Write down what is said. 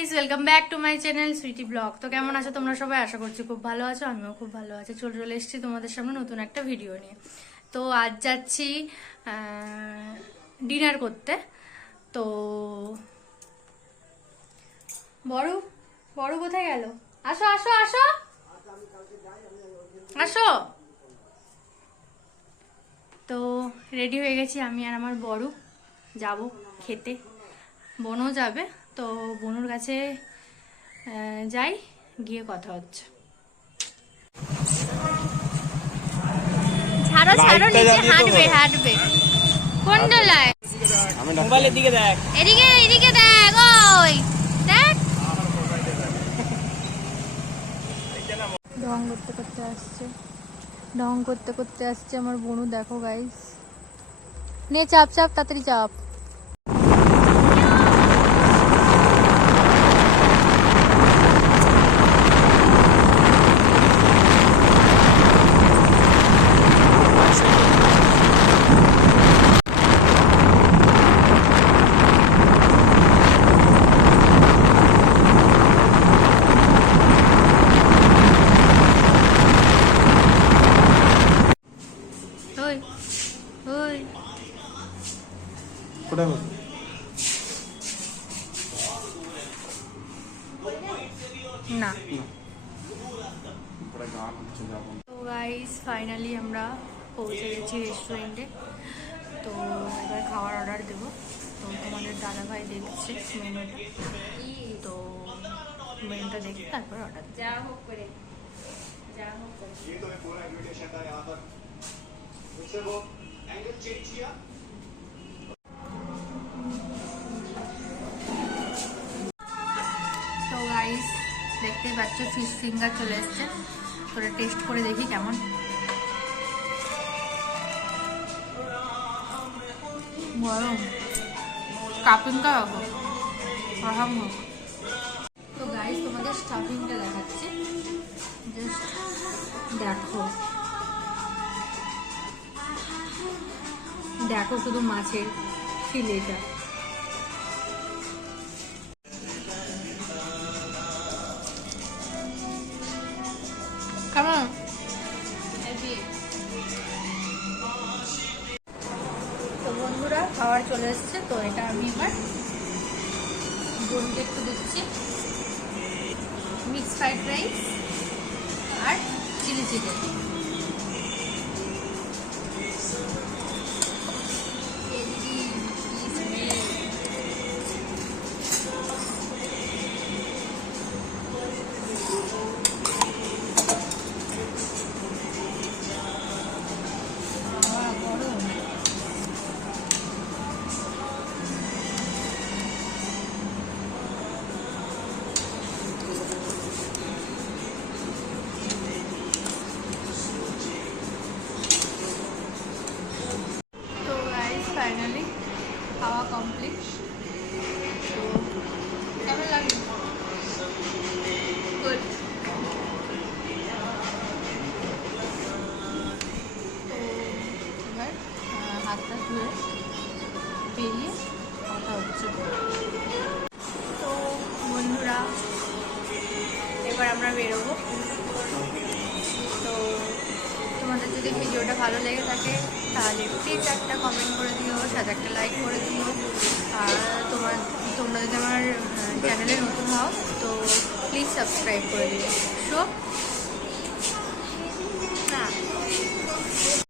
Guys, welcome back to my channel Sweety Blog. তো কেমন আছো তোমরা সবাই? আশা করছি খুব ভালো আছো, আমিও খুব ভালো আছি। চলে এসেছি তোমাদের সামনে নতুন একটা ভিডিও নিয়ে। তো আজ যাচ্ছি ডিনার করতে। তো বড় বড় কোথায় গেল? আসো আসো আসো আসো। তো রেডি হয়ে গেছি আমি আর আমার বড়, যাব খেতে। বোনও যাবে। তো বোনুর কাছে যাই, গিয়ে কথা হচ্ছে। ছাড়ো ছাড়ো, নিচে হাঁটবে হাঁটবে। কোন ডলায়? মোবাইলের দিকে দেখ, এদিকে এদিকে দেখ, ওই দেখ। ঢং করতে করতে আসছে, ঢং করতে করতে আসছে আমার বোনু। দেখো গাইস, নে চাপ চাপ, তাড়াতাড়ি চাপ। ওই ওই না। তো গাইস, ফাইনালি আমরা পৌঁছে গেছি রেস্টুরেন্টে। তো এবার খাওয়ার অর্ডার দেবো। তো তোমাদের দাদাভাই দেখছে মেনুটা, তো মেনুটা দেখে তারপর অর্ডার দেবো। যা হোক করে তো গাইস, দেখতেই পাচ্ছ ফিশ ফিঙ্গার চলে এসছে। তোরা টেস্ট করে দেখি কেমন। গরম স্টাফিংটা রাখো, অসম্ভব। তো গাইস, তোমাদের স্টাফিংটা দেখাচ্ছি, জাস্ট দেখো দেখো, শুধু মাছের ফিলেটা। কেমন? তো বন্ধুরা, খাবার চলে এসছে। তো এটা আমি এবার বোনকে একটু দিচ্ছি। মিক্স ফ্রাইড রাইস আর চিলি চিকেন। ফাইনালি খাওয়া কমপ্লিট। তো কেমন লাগলো? গুড। তো এবার হাতটা ধুয়ে বেরিয়ে কথা হচ্ছে। তো বন্ধুরা, এবার আমরা বেরোবো। তো তোমাদের যদি ভিডিওটা ভালো লেগে থাকে তাহলে প্লিজ একটা কমেন্ট করে দিও, সাথে একটা লাইক করে দিও। আর তোমরা যদি আমার চ্যানেলে নতুন হও তো প্লিজ সাবস্ক্রাইব করে দিও। সো